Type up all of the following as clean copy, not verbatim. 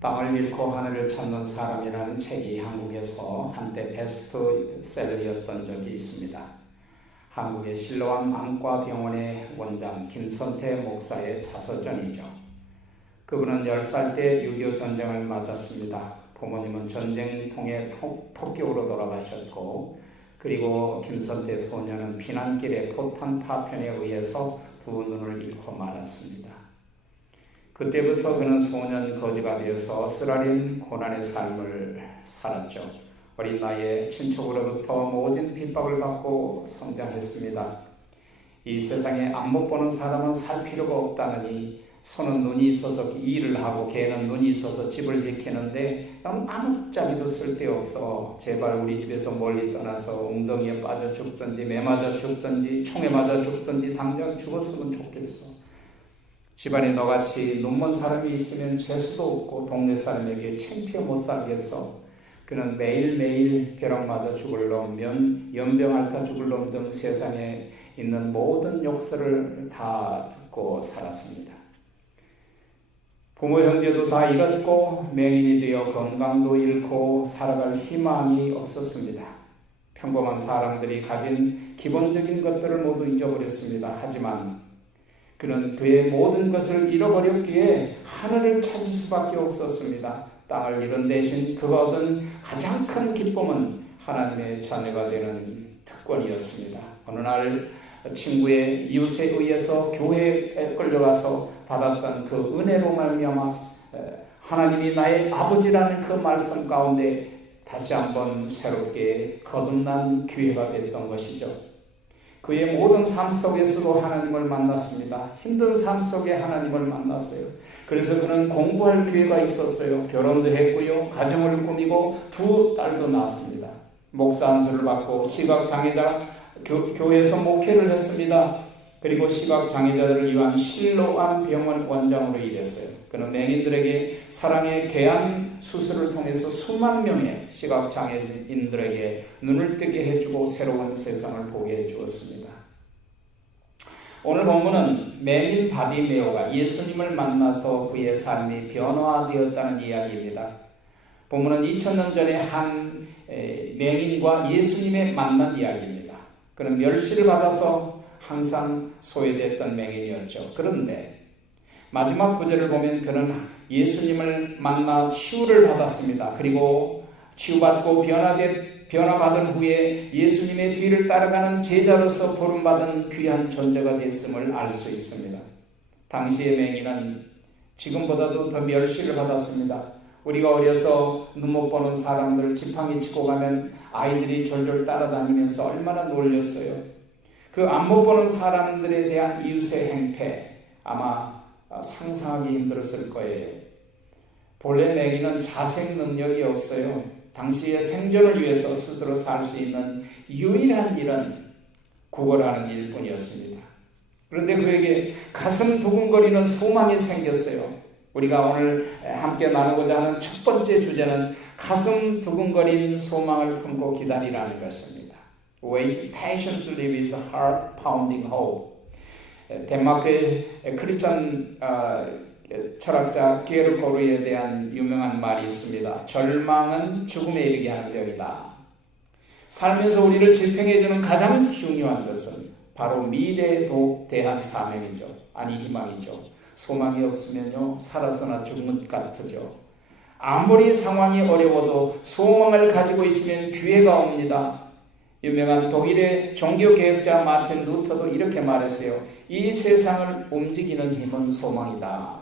땅을 잃고 하늘을 찾는 사람이라는 책이 한국에서 한때 베스트셀러였던 적이 있습니다. 한국의 실로암 안과병원의 원장 김선태 목사의 자서전이죠. 그분은 10살 때 6.25 전쟁을 맞았습니다. 부모님은 전쟁 통해 폭격으로 돌아가셨고, 그리고 김선태 소년은 피난길에 포탄 파편에 의해서 두 눈을 잃고 말았습니다. 그때부터 그는 소년 거지가 되어서 쓰라린 고난의 삶을 살았죠. 어린 나이에 친척으로부터 모진 핍박을 받고 성장했습니다. 이 세상에 안 못 보는 사람은 살 필요가 없다느니 손은 눈이 있어서 일을 하고 개는 눈이 있어서 집을 지키는데 아무짝에도 쓸데없어. 제발 우리 집에서 멀리 떠나서 웅덩이에 빠져 죽든지 매 맞아 죽든지 총에 맞아 죽든지 당장 죽었으면 좋겠어. 집안에 너같이 눈먼 사람이 있으면 재수도 없고 동네 사람에게 창피해 못 살겠어. 그는 매일매일 벼락 맞아 죽을 놈, 연병 앓다 죽을 놈 등 세상에 있는 모든 욕설을 다 듣고 살았습니다. 부모 형제도 다 잃었고 맹인이 되어 건강도 잃고 살아갈 희망이 없었습니다. 평범한 사람들이 가진 기본적인 것들을 모두 잊어버렸습니다. 하지만 그는 그의 모든 것을 잃어버렸기에 하늘을 찾을 수밖에 없었습니다. 땅을 잃은 대신 그가 얻은 가장 큰 기쁨은 하나님의 자녀가 되는 특권이었습니다. 어느 날 친구의 이웃에 의해서 교회에 끌려가서 받았던 그 은혜로 말미암아 하나님이 나의 아버지라는 그 말씀 가운데 다시 한번 새롭게 거듭난 기회가 됐던 것이죠. 그의 모든 삶 속에서도 하나님을 만났습니다. 힘든 삶 속에 하나님을 만났어요. 그래서 그는 공부할 기회가 있었어요. 결혼도 했고요. 가정을 꾸미고 두 딸도 낳았습니다. 목사 안수를 받고 시각장애자 교회에서 목회를 했습니다. 그리고 시각장애자들을 위한 실로암 병원 원장으로 일했어요. 그는 맹인들에게 사랑의 개안 수술을 통해서 수만 명의 시각장애인들에게 눈을 뜨게 해주고 새로운 세상을 보게 해주었습니다. 오늘 본문은 맹인 바디메오가 예수님을 만나서 그의 삶이 변화되었다는 이야기입니다. 본문은 2000년 전에 한 맹인과 예수님의 만난 이야기입니다. 그는 멸시를 받아서 항상 소외됐던 맹인이었죠. 그런데 마지막 구절을 보면 그는 예수님을 만나 치유를 받았습니다. 그리고 치유받고 변화받은 후에 예수님의 뒤를 따라가는 제자로서 부름받은 귀한 존재가 됐음을 알 수 있습니다. 당시의 맹인은 지금보다도 더 멸시를 받았습니다. 우리가 어려서 눈 못 보는 사람들 지팡이 치고 가면 아이들이 졸졸 따라다니면서 얼마나 놀렸어요. 그 안 못 보는 사람들에 대한 이웃의 행패 아마 상상하기 힘들었을 거예요. 본래 맹인은 자생 능력이 없어요. 당시의 생존을 위해서 스스로 살 수 있는 유일한 일은 구걸하는 일뿐이었습니다. 그런데 그에게 가슴 두근거리는 소망이 생겼어요. 우리가 오늘 함께 나누고자 하는 첫 번째 주제는 가슴 두근거린 소망을 품고 기다리라는 것입니다. Wait patiently with heart pounding hope. 덴마크의 크리스천 철학자 게르고르에 대한 유명한 말이 있습니다. 절망은 죽음에 이르게 하는 병이다. 살면서 우리를 지탱해주는 가장 중요한 것은 바로 미래에 대한 사명이죠. 아니 희망이죠. 소망이 없으면요 살아서나 죽은 것 같으죠. 아무리 상황이 어려워도 소망을 가지고 있으면 기회가 옵니다. 유명한 독일의 종교개혁자 마틴 루터도 이렇게 말했어요. 이 세상을 움직이는 힘은 소망이다.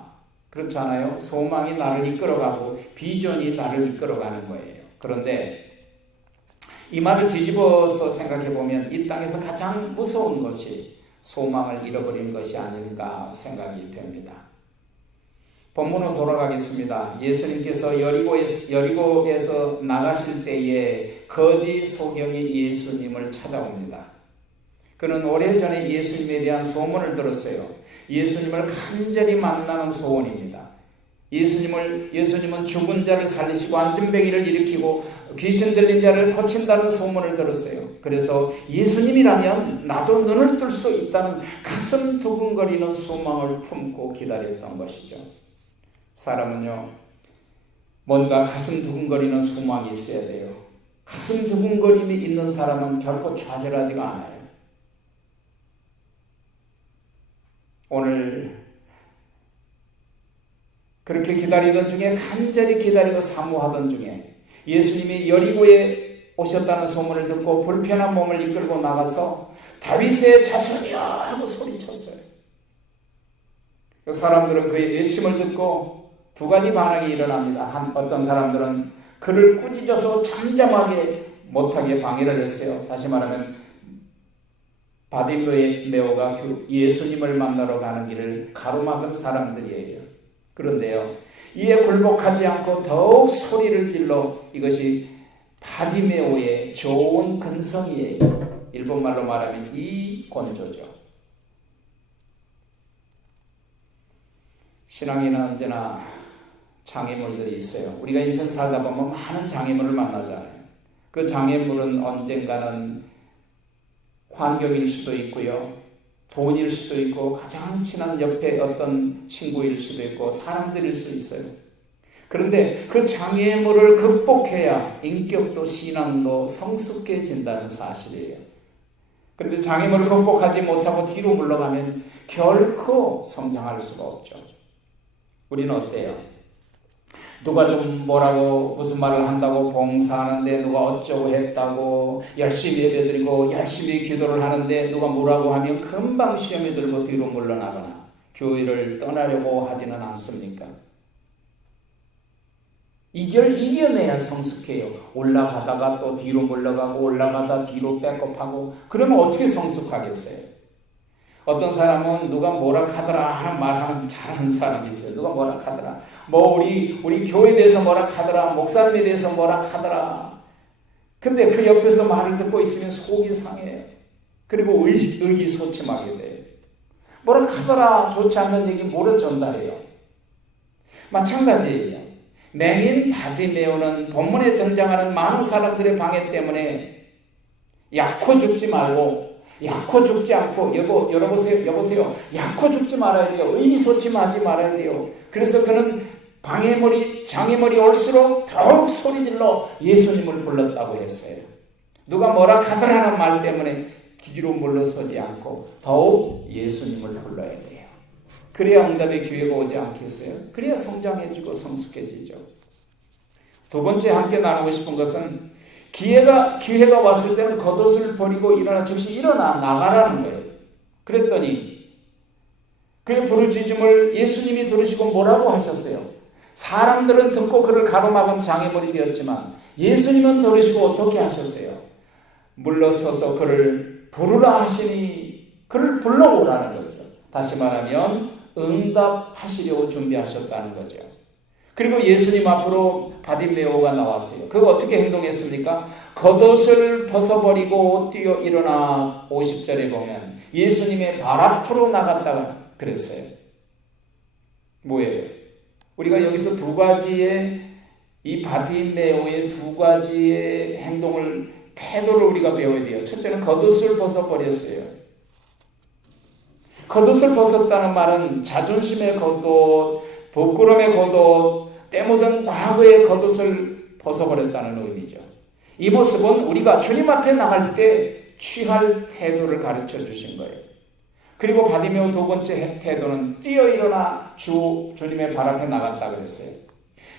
그렇지 않아요? 소망이 나를 이끌어가고 비전이 나를 이끌어가는 거예요. 그런데 이 말을 뒤집어서 생각해보면 이 땅에서 가장 무서운 것이 소망을 잃어버린 것이 아닌가 생각이 됩니다. 본문으로 돌아가겠습니다. 예수님께서 여리고에서 나가실 때에 거지 소경이 예수님을 찾아옵니다. 그는 오래전에 예수님에 대한 소문을 들었어요. 예수님을 간절히 만나는 소원입니다. 예수님은 죽은 자를 살리시고 안진뱅이를 일으키고 귀신 들린 자를 고친다는 소문을 들었어요. 그래서 예수님이라면 나도 눈을 뜰 수 있다는 가슴 두근거리는 소망을 품고 기다렸던 것이죠. 사람은요 뭔가 가슴 두근거리는 소망이 있어야 돼요. 가슴 두근거림이 있는 사람은 결코 좌절하지가 않아요. 오늘 그렇게 기다리던 중에, 간절히 기다리고 사모하던 중에 예수님이 여리고에 오셨다는 소문을 듣고 불편한 몸을 이끌고 나가서 다윗의 자손이여 하고 소리쳤어요. 그 사람들은 그의 외침을 듣고 두 가지 반응이 일어납니다. 어떤 사람들은 그를 꾸짖어서 잠잠하게 못하게 방해를 했어요. 다시 말하면 바디메오가 예수님을 만나러 가는 길을 가로막은 사람들이에요. 그런데요, 이에 굴복하지 않고 더욱 소리를 질러, 이것이 바디메오의 좋은 근성이에요. 일본말로 말하면 이권조죠. 신앙에는 언제나 장애물들이 있어요. 우리가 인생 살다 보면 많은 장애물을 만나잖아요. 그 장애물은 언젠가는 환경일 수도 있고요, 돈일 수도 있고, 가장 친한 옆에 어떤 친구일 수도 있고, 사람들일 수 있어요. 그런데 그 장애물을 극복해야 인격도 신앙도 성숙해진다는 사실이에요. 그런데 장애물을 극복하지 못하고 뒤로 물러가면 결코 성장할 수가 없죠. 우리는 어때요? 누가 좀 뭐라고 무슨 말을 한다고 봉사하는데 누가 어쩌고 했다고, 열심히 예배드리고 열심히 기도를 하는데 누가 뭐라고 하면 금방 시험에 들고 뒤로 물러나거나 교회를 떠나려고 하지는 않습니까? 이겨내야 성숙해요. 올라가다가 또 뒤로 물러가고 올라가다 뒤로 백업하고, 그러면 어떻게 성숙하겠어요? 어떤 사람은 누가 뭐라 하더라 하는 말하는 잘하는 사람이 있어요. 누가 뭐라 하더라, 뭐 우리 교회에 대해서 뭐라 하더라, 목사님에 대해서 뭐라 하더라. 근데 그 옆에서 말을 듣고 있으면 속이 상해요. 그리고 의기소침하게 돼요. 뭐라 하더라 좋지 않는 얘기 모래 전달해요. 마찬가지예요. 맹인 바디메오는 본문에 등장하는 많은 사람들의 방해 때문에 약호 죽지 말고, 약호 죽지 않고, 여보세요. 약호 죽지 말아야 돼요. 의기소침하지 말아야 돼요. 그래서 그는 장애물이 올수록 더욱 소리질러 예수님을 불렀다고 했어요. 누가 뭐라 하더라는 말 때문에 뒤로 물러서지 않고 더욱 예수님을 불러야 돼요. 그래야 응답의 기회가 오지 않겠어요? 그래야 성장해지고 성숙해지죠. 두 번째 함께 나누고 싶은 것은, 기회가 왔을 때는 겉옷을 버리고 즉시 일어나 나가라는 거예요. 그랬더니 그의 부르짖음을 예수님이 들으시고 뭐라고 하셨어요? 사람들은 듣고 그를 가로막은 장애물이 되었지만 예수님은 들으시고 어떻게 하셨어요? 물러서서 그를 부르라 하시니 그를 불러오라는 거죠. 다시 말하면 응답하시려고 준비하셨다는 거죠. 그리고 예수님 앞으로 바디메오가 나왔어요. 그거 어떻게 행동했습니까? 겉옷을 벗어버리고 뛰어 일어나 50절에 보면 예수님의 발 앞으로 나갔다가 그랬어요. 뭐예요? 우리가 여기서 두 가지의, 이 바디메오의 두 가지의 태도를 우리가 배워야 돼요. 첫째는 겉옷을 벗어버렸어요. 겉옷을 벗었다는 말은 자존심의 겉옷, 부끄러움의 겉옷, 때 묻은 과거의 겉옷을 벗어버렸다는 의미죠. 이 모습은 우리가 주님 앞에 나갈 때 취할 태도를 가르쳐 주신 거예요. 그리고 바디메오 두 번째 태도는 뛰어 일어나 주님의 발 앞에 나갔다 그랬어요.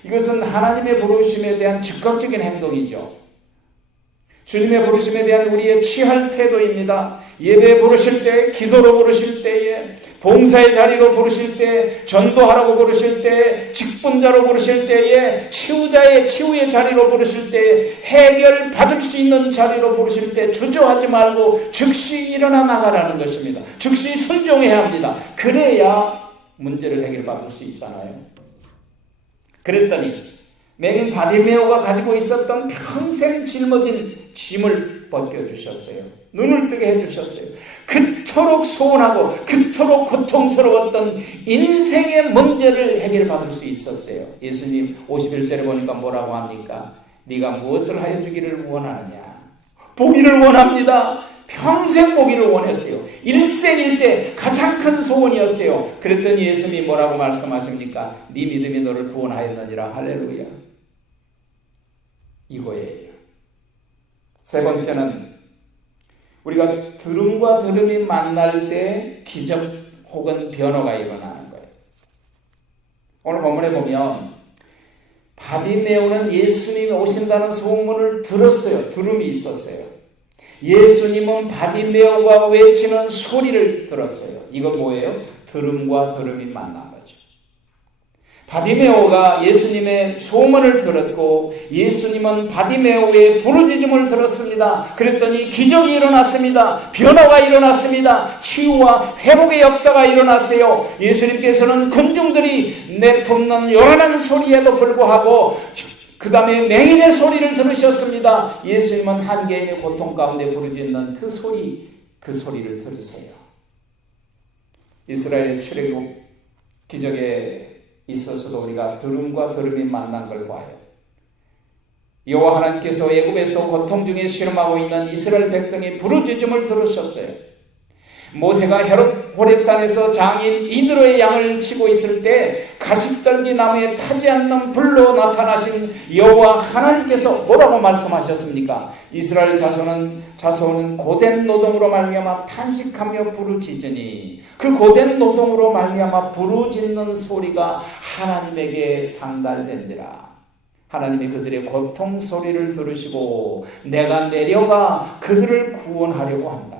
이것은 하나님의 부르심에 대한 즉각적인 행동이죠. 주님의 부르심에 대한 우리의 취할 태도입니다. 예배 부르실 때, 기도로 부르실 때에, 봉사의 자리로 부르실 때, 전도하라고 부르실 때, 직분자로 부르실 때에, 치유의 자리로 부르실 때, 해결 받을 수 있는 자리로 부르실 때 주저하지 말고 즉시 일어나 나가라는 것입니다. 즉시 순종해야 합니다. 그래야 문제를 해결받을 수 있잖아요. 그랬더니 맹인 바디메오가 가지고 있었던 평생 짊어진 짐을 벗겨주셨어요. 눈을 뜨게 해주셨어요. 그토록 소원하고 그토록 고통스러웠던 인생의 문제를 해결받을 수 있었어요. 예수님 51절에 보니까 뭐라고 합니까? 네가 무엇을 하여 주기를 원하느냐? 보기를 원합니다. 평생 보기를 원했어요. 일생일대 가장 큰 소원이었어요. 그랬더니 예수님이 뭐라고 말씀하십니까? 네 믿음이 너를 구원하였느니라. 할렐루야. 이거예요. 세 번째는 우리가 들음과 들음이 만날 때 기적 혹은 변화가 일어나는 거예요. 오늘 본문에 보면 바디메오는 예수님이 오신다는 소문을 들었어요. 들음이 있었어요. 예수님은 바디메오가 외치는 소리를 들었어요. 이거 뭐예요? 들음과 들음이 만난 거죠. 바디메오가 예수님의 소문을 들었고 예수님은 바디메오의 부르짖음을 들었습니다. 그랬더니 기적이 일어났습니다. 변화가 일어났습니다. 치유와 회복의 역사가 일어났어요. 예수님께서는 군중들이 내뿜는 요란한 소리에도 불구하고 그 다음에 맹인의 소리를 들으셨습니다. 예수님은 한 개인의 고통 가운데 부르짖는 그 소리를 들으세요. 이스라엘 출애굽 기적에 있어서도 우리가 들음과 들음이 만난 걸 봐요. 여호와 하나님께서 애굽에서 고통 중에 실험하고 있는 이스라엘 백성의 부르짖음을 들으셨어요. 모세가 호렙산에서 장인 이드로의 양을 치고 있을 때 가시떨기 나무에 타지 않는 불로 나타나신 여호와 하나님께서 뭐라고 말씀하셨습니까? 이스라엘 자손은 고된 노동으로 말미암아 탄식하며 부르짖으니 그 고된 노동으로 말미암아 부르짖는 소리가 하나님에게 상달된지라. 하나님이 그들의 고통 소리를 들으시고 내가 내려가 그들을 구원하려고 한다.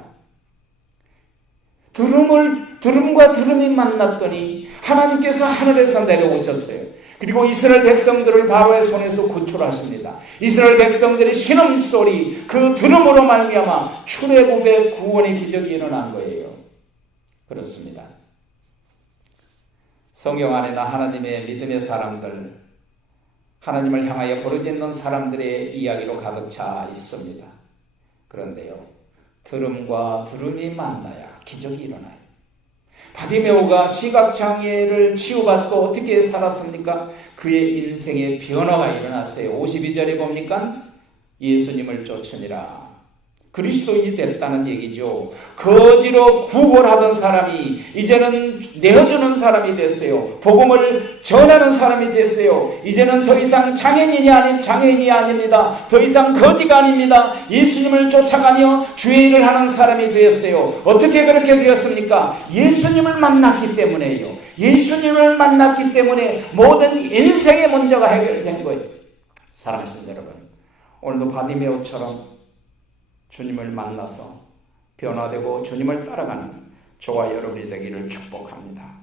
들음과 들음이 만났더니 하나님께서 하늘에서 내려오셨어요. 그리고 이스라엘 백성들을 바로의 손에서 구출하십니다. 이스라엘 백성들의 신음소리, 그 들음으로 말미암아 출애굽의 구원의 기적이 일어난 거예요. 그렇습니다. 성경 안에는 하나님의 믿음의 사람들, 하나님을 향하여 부르짖는 사람들의 이야기로 가득 차 있습니다. 그런데요, 들음과 들음이 만나야 기적이 일어나요. 바디메오가 시각장애를 치유받고 어떻게 살았습니까? 그의 인생에 변화가 일어났어요. 52절에 봅니까? 예수님을 쫓으니라. 그리스도인이 됐다는 얘기죠. 거지로 구걸하던 사람이 이제는 내어주는 사람이 됐어요. 복음을 전하는 사람이 됐어요. 이제는 더 이상 장애인이 아닙니다. 더 이상 거지가 아닙니다. 예수님을 쫓아가며 주의 일을 하는 사람이 되었어요. 어떻게 그렇게 되었습니까? 예수님을 만났기 때문에요. 예수님을 만났기 때문에 모든 인생의 문제가 해결된 거예요. 사랑하시는 여러분, 오늘도 바디메오처럼 주님을 만나서 변화되고 주님을 따라가는 저와 여러분이 되기를 축복합니다.